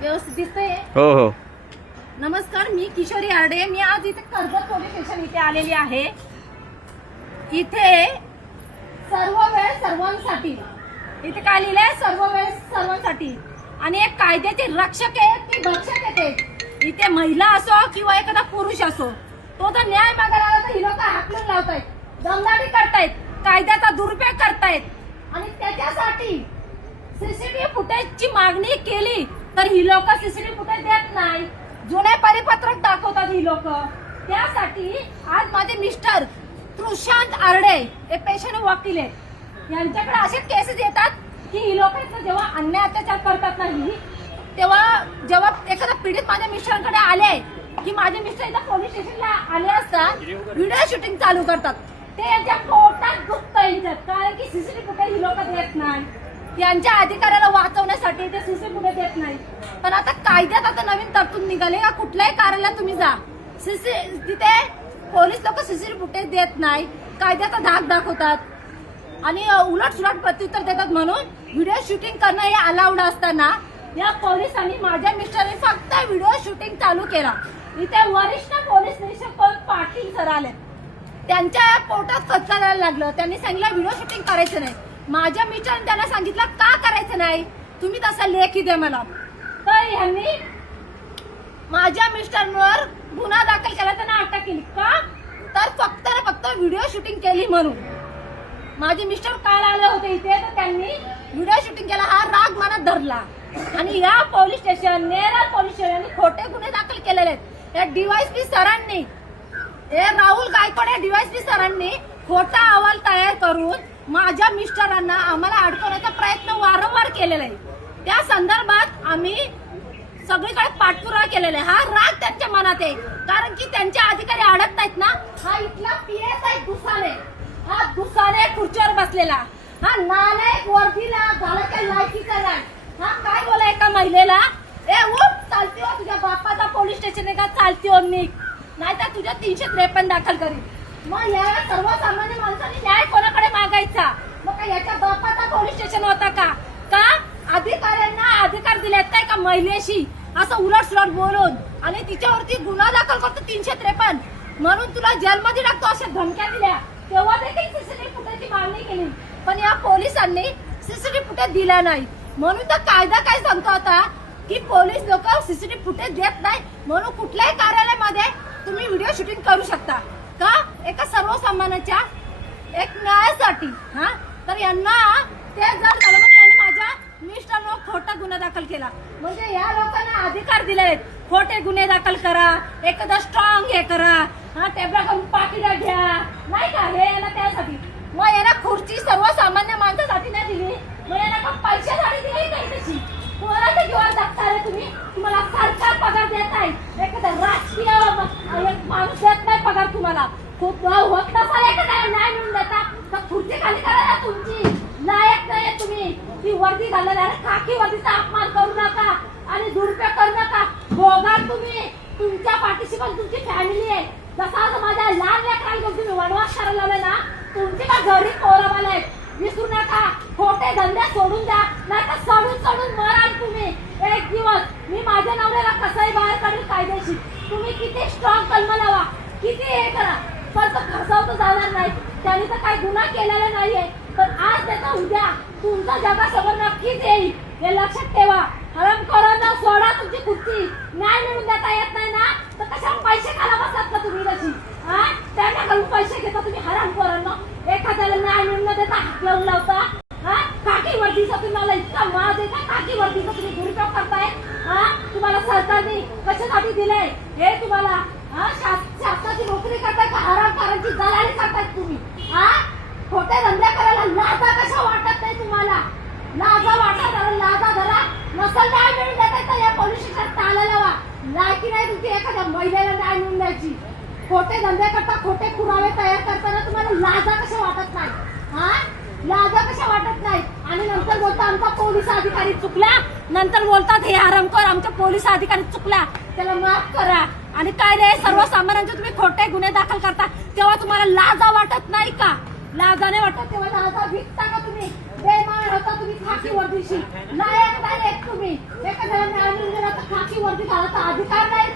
व्यवस्थित दिसतंय? हो हो. नमस्कार, मी किशोरी आरडे. मी आज इथे कर्जत पोलीस स्टेशन इथे आलेली आहे. इथे सर्व वेळ सर्वांसाठी, इथे काय लिहिलंय? सर्व वेळ सर्वांसाठी. आणि एक कायद्याचे रक्षक आहे की भक्षक आहेत. इथे महिला असो किंवा एखादा पुरुष असो, तो जर न्याय मागायला आला तर ही लोक हाकलून लावतायत, दमदाटी करतायत, कायद्याचा दुरुपयोग करतायत. आणि त्याच्यासाठी सीसीटीव्ही फुटेजची मागणी केली तर ही लोक सीसीटीव्ही फुटेज देत नाही, जुने परिपत्रक दाखवतात ही लोक. त्यासाठी आज माझे मिस्टर प्रशांत आरडे हे पेशंट वकील आहेत, यांच्याकडे असे केसेस येतात की ही लोक जेव्हा अन्याय अत्याचार करतात नाही, तेव्हा जेव्हा एखादा पीडित माझ्या मिस्टरांकडे आले की माझे मिस्टर इथं पोलीस स्टेशनला आले असता व्हिडिओ शूटिंग चालू करतात. ते यांच्या पोटात दुखतं यांच्यात, कारण की सीसीटीव्ही फुटेज ही लोक देत नाही. यांच्या अधिकाऱ्याला वाचवण्यासाठी ते सीसीटीव्ही फुटेज देत नाही. पण आता कायद्यात आता नवीन तरतूद निघाले का कुठल्याही कार्यालयात तुम्ही जा, तिथे पोलीस लोक सीसीटीव्ही फुटेज देत नाही, कायद्याचा धाक दाखवतात आणि उलट सुलट प्रत्युत्तर देतात. म्हणून व्हिडिओ शूटिंग करणं हे अलाउड असताना या पोलिसांनी माझ्या मिस्टरने फक्त व्हिडिओ शूटिंग चालू केला. इथे वरिष्ठ पोलीस निरीक्षक पाटील सर आले, त्यांच्या पोटात खचकायला लागलं. त्यांनी सांगितलं व्हिडिओ शूटिंग करायचं नाही. माझ्या मिस्टरने त्यांना सांगितलं का करायचं नाही, तुम्ही तसा लेखी द्या मला. तर यांनी माझ्या मिस्टरवर गुन्हा दाखल केला, त्यांना अटक केली. का तर फक्त ना फक्त व्हिडिओ शूटिंग केली म्हणून. माझे मिस्टर काल आले होते इथे, तर त्यांनी व्हिडिओ शूटिंग केला, हा राग मनात धरला. आणि या पोलीस स्टेशन नेरळ पोलीस स्टेशनने खोटे गुन्हे दाखल केलेले आहेत. या डीवायएसपी सरांनी, हे राहुल गायकवाड या डीवायएसपी सरांनी खोटा अहवाल तयार करून माझ्या मिस्टरांना आम्हाला अडकवण्याचा प्रयत्न वारंवार केलेला आहे. त्या संदर्भात आम्ही सगळीकडे पाठपुरावा केलेला आहे. हा राग त्यांच्या मनात आहे, कारण की त्यांचे अधिकारी अडकत आहेत ना. हा इथला पीएस आहे दुसाने, हा दुसाने खुर्चीवर बसलेला, हा नालायक वर्दीला घालायच्या लायकीचा नाही. हा काय बोला एका महिलेला, ए उठ, चालती हो, तुझ्या बापाचा पोलीस स्टेशन आहे का, चालती हो निघ, नाहीतर तुझ्या 353 दाखल करीन. मग या सर्वसामान्य माणसाने न्याय कोणाकडे मागायचा? मग काय याच्या बापाचा पोलीस स्टेशन होता का? का अधिकाऱ्यांना अधिकार दिलेत काय का महिलेशी असं उलट सुलट बोलून आणि तिच्यावरती गुन्हा दाखल करतो 353 म्हणून तुला जेलमध्ये टाकतो अशा धमक्या दिल्या. तेव्हा देखील सीसीटीव्ही फुटेजची मागणी केली, पण या पोलिसांनी सीसीटीव्ही फुटेज दिला नाही. म्हणून तर कायदा काय सांगतो आता की पोलीस लोक सीसीटीव्ही फुटेज देत नाही, म्हणून कुठल्याही कार्यालयामध्ये तुम्ही व्हिडिओ शूटिंग करू शकता का एका सर्वसामान्याच्या एक न्यायासाठी. हा तर यांना ते जर झालं म्हणजे यांनी माझ्या मिस्टरवर खोटा गुन्हा दाखल केला. म्हणजे या लोकांना अधिकार दिलेत, खोटे गुन्हे दाखल करा, एखादा स्ट्रॉंग हे करा, हा टेबला करून पाकिटा घ्या, नाही का, हे याला त्यासाठी. मग याला खुर्ची सर्वसामान्य माणसासाठी नाही दिली, मग याला का पैशासाठी दिली नाही तशी. कोणाच्या जीवावर जगता रे तुम्ही? तुम्हाला सरकार पगार देत आहे, एखादा राजकीय एक माणूस देत नाही पगार तुम्हाला. खूप होत नसाल एखाद्याला न्याय मिळून देता तर खुर्ची खाली करा ना तुमची. लायक नाही तुम्ही ती वर्दी घालणार, खाकी वर्दीचा अपमान करू नका आणि दुरुपयोग करू नका. भोगा तुम्ही, तुमच्या पाठीशी पण तुमची फॅमिली आहे. जसा माझ्या लहान लेकराला तुम्ही वनवास करायला लावले ना, तुमची पण घरी पोरं आहेत. विसरू नका, खोटे धंदे सोडून द्या, नाही तर सोडून मराल तुम्ही. एक दिवस मी माझ्या नवऱ्याला कसंही बाहेर काढेल कायदेशीर. तुम्ही किती स्ट्रॉंग कलम लावा, किती हे करा, पण तो फसवतो जाणार नाही. त्यांनी तर काही गुन्हा केलेला नाहीये, पण आज त्याचा उद्या तुमचा जगासमोर नक्कीच येईल, हे लक्षात ठेवा. हरामखोरांना सोडा तुमची खुर्ची. न्याय मिळून देता येत नाही ना, तर कशाला पैसे खाला बसतात का तुम्ही तशी? हा त्यांच्याकडून पैसे घेता तुम्ही हरामखोरांना. एखाद्याला न्याय मिळून देता हात लावून लावता. हा काकी वर्दीचा तुम्हाला इतका माज देता, काकी वर्दीचा तुम्ही दुरुपयोग करताय. हा तुम्हाला सरकारने कशासाठी दिलंय हे तुम्हाला? हा शासनाची नोकरी करताय का हरामखोरांची दलाली करताय तुम्ही? हा खोटे धंदे करायला लाजा कशा वाटत नाही तुम्हाला? लाजा वाटत, लाजा धरा. नसल न्याय मिळून देताय तर या पोलीस स्टेशनात ताला लावा. लायकी नाही तुमची एखाद्या महिलेला न्याय मिळून द्यायची. खोटे धंदे करता, खोटे पुरावे तयार करताना तुम्हाला लाजा कशा वाटत नाही? हा लाजा कशा वाटत नाही? आणि नंतर बोलता आमचा पोलीस अधिकारी चुकला, नंतर बोलतात हे हरामखोर आमच्या पोलीस अधिकारी चुकला, त्याला माफ करा. आणि काय रे सर्वसामान्यांचे तुम्ही खोटे गुन्हे दाखल करता तेव्हा तुम्हाला लाजा वाटत नाही का? लाजाने वाटत तेव्हा लाजा विकता का तुम्ही? बेमान होता तुम्ही खाकी वर्दीशी. नायक तुम्ही एखाद्याला न्याय मिळून वरती जाण्याचा अधिकार नाही